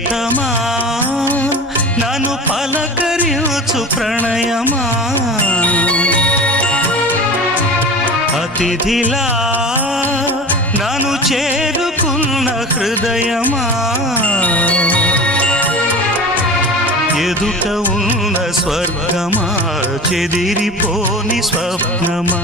ప్రియతమా నన్ను పలకరించు ప్రణయమా అతిథిలా నన్ను చేరుకున్న హృదయమా ఎదుట ఉన్న స్వర్గమా చెదిరిపోని స్వప్నమా